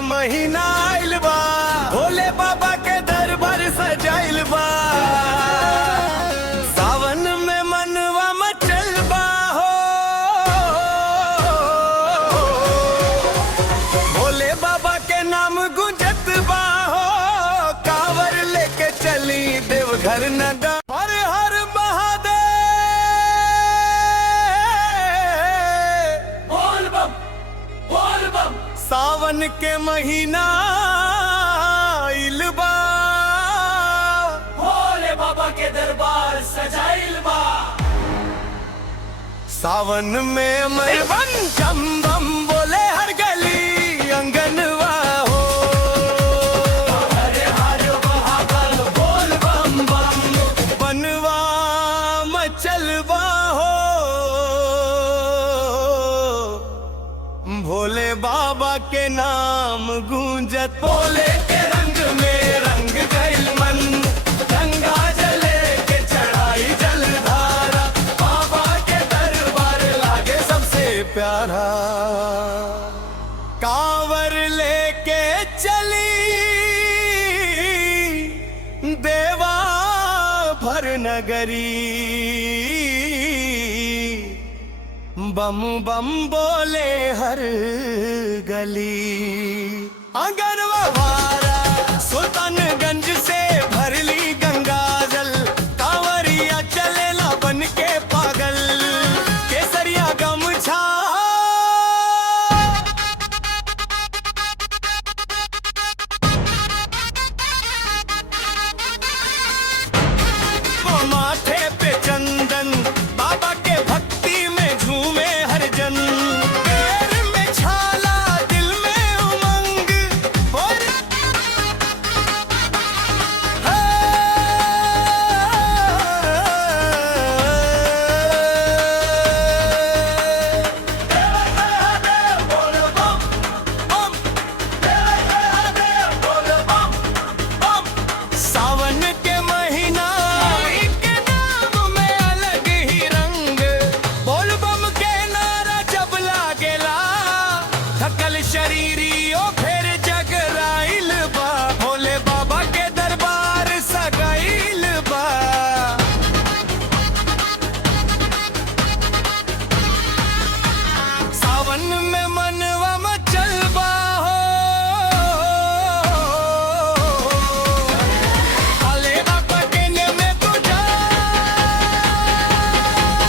महीना आइल बा, भोले बाबा के दरबार सजाइल बा। सावन में मनवा मचल बा हो, भोले बाबा के नाम गुंजत बा हो। कांवर लेके चली देवघर नगर, हर हर महादेव। बोल बम बोल बम। सावन के महीना आइल बा, भोले बाबा के दरबार सजाइल बा। सावन में मरवन जम बम बोले हर गली अंगनवा हो। हरे हर महाबल बोल बम बम। बनवा मचलवा हो, भोले बाबा के नाम गूंजत। भोले के रंग में रंग गइल मन, गंगा जले के चढ़ाई जलधारा। बाबा के दरबार लागे सबसे प्यारा। कांवर लेके चली देवा भर नगरी, बम बम बोले हर गली। अंगनवा वारा सुल्तानगंज से भरली गंगा जल, कांवरिया चलेला बन के पागल। केसरिया गमछा माथे पे चंदन, बाबा के भक्ति में झूमे हर जन। पैर में छाला दिल में उमंग, और बोल बम बम बोल बम बम। सावन के महीना के नाम में अलग ही रंग, बोल बम के नारा जब लागेला थकल शरीरियो फिर जगराइल बा। भोले बाबा के दरबार सगाइल बा। सावन में मनवा मचल बा हो, भोले बाबा के नेम में तू जा।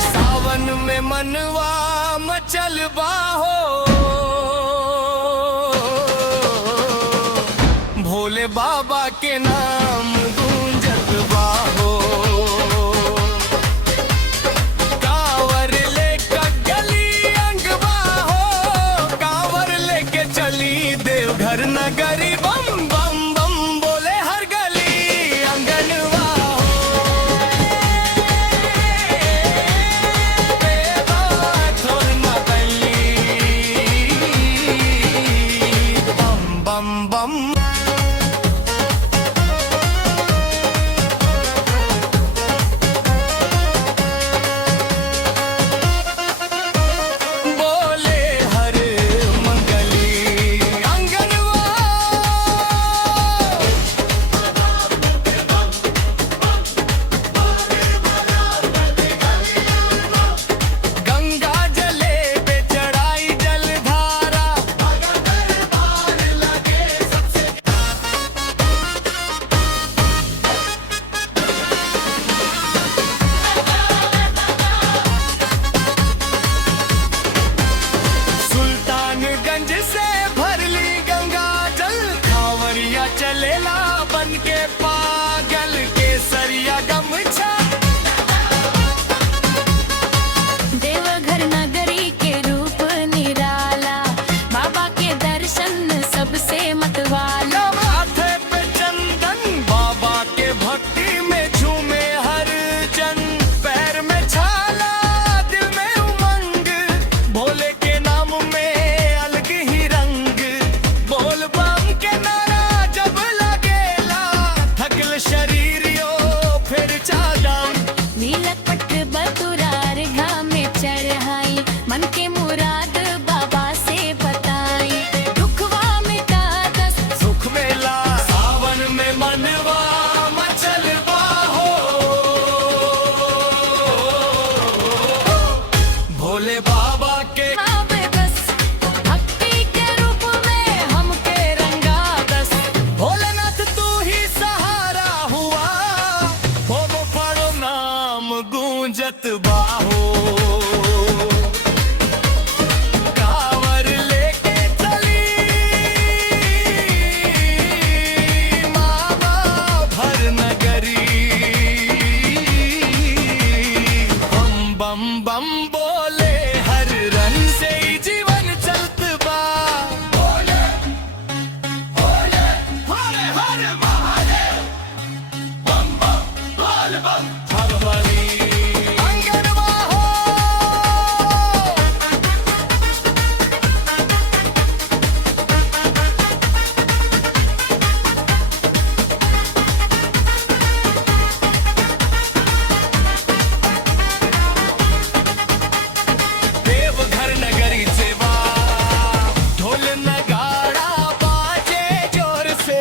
सावन में मनवा मचल बा हो, भोले बाबा के नाम गूंजत बा हो। कांवर लेके गली अंगवा हो, कांवर लेके चली देवघर नगरी। बम बम बम बोले हर गली अंगनवा हो। देवा छोड़ न गली गूंजत बाहो कांवर लेके चली मामा भर नगरी बम बम बम बोले हर रन से ही जीवन चलत बा बोले बोले हर हर महादेव बम बम बोल बम हमारी अंगनवा हो देवघर नगरी सेवा ढोल नगाड़ा बाजे जोर से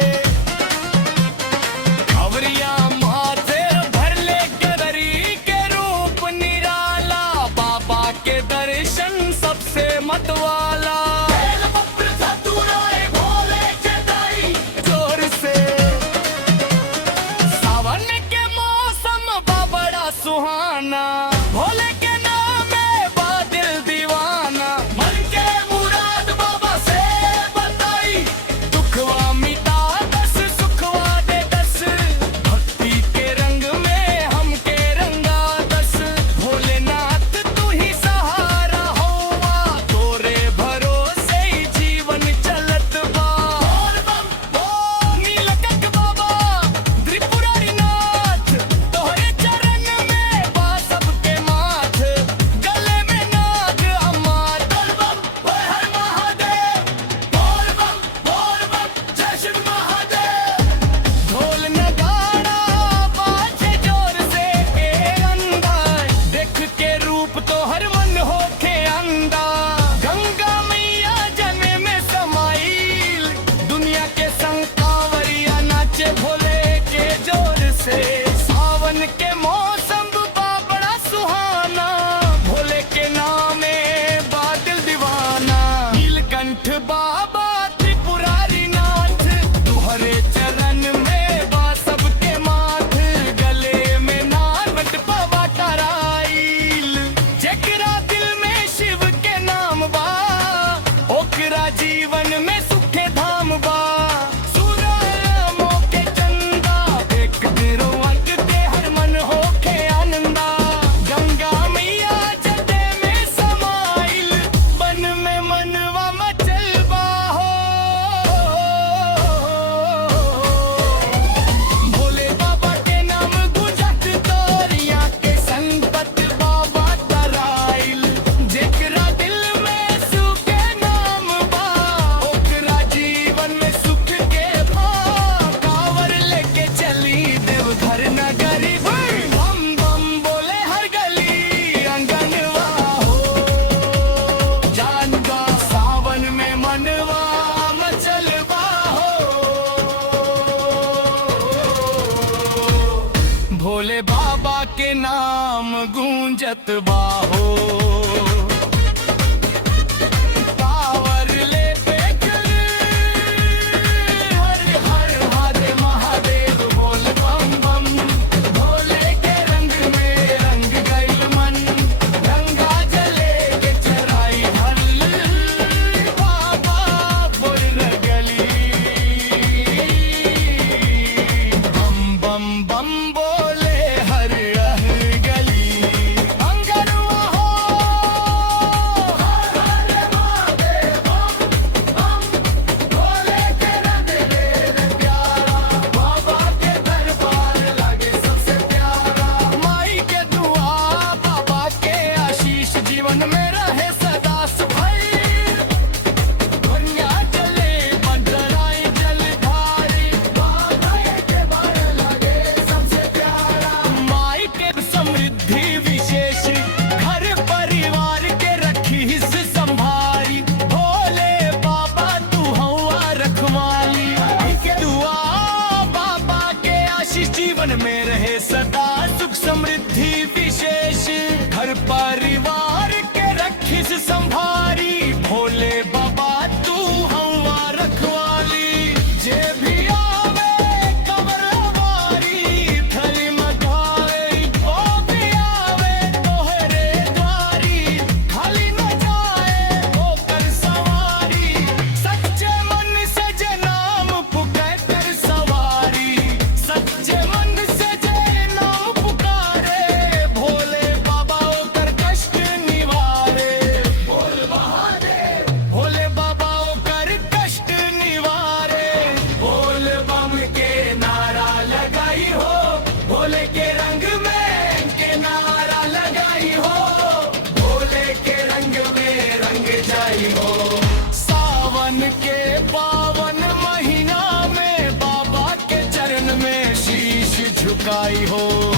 खबरिया माथे भर ले गदरी के रूप निराला बाबा के दर्शन सबसे मतवाला बेल पत्र धतूराए भोले चटाई जोर से सावन के मौसम बा बड़ा सुहाना भोले के नाम में बादल दीवाना मन के मुराद बाबा से बताई दुखवा मिटा दस सुखवा दे दस भक्ति के रंग में हमके रंगा दस भोलेनाथ तू ही सहारा होवा तोरे भरोसे ही जीवन चलत बा बोल बम नीलकंठ बाबा त्रिपुरारी नाथ तोहरे चरण में बा सबके माथ गले में नाग अमात बोल बम बोल हर महादेव बोल बम जय शिव महादेव ढोल नगाड़ा बाजे जोर से के अंदर देख के रूप तो हर मन होके अंदा गंगा मैया जने में समाइल दुनिया के संग कांवरिया नाचे भोले के जोर से सावन के मौसम बा बड़ा सुहाना भोले के नामे बादल दीवाना नीलकंठ बाबा त्रिपुरारी नाथ तुहरे चरण में बा सबके माथ गले में नानट पवा कराइल जेकरा दिल में शिव के नाम बा ओकरा जीवन में सुखे धाम बा सूरमो के चंदा एक दिरो अंक के हर मन होके आनंदा गंगा मैया जटे में समाइल बन में मनवा मचल बा हो भोले बाबा के नाम गुजत तोरिया के संगत बाबा तराइल जेकरा दिल में सुखे नाम बा ओकरा जीवन में सुख के बा कांवर लेके चली देवघर नगरी बम बम बोले हर गली अंगनवा हो जानवा सावन में मनवा मचलवा हो भोले बाबा के नाम गूंजत बाहो कांवर लेते चले हर हर महादेव महादेव बोल बम बम भोले के रंग में रंग गइल मन गंगा जले के चराई हल बाबा बोल गली बम बम बम बोले हर गली अंगनवा हो भाई हो।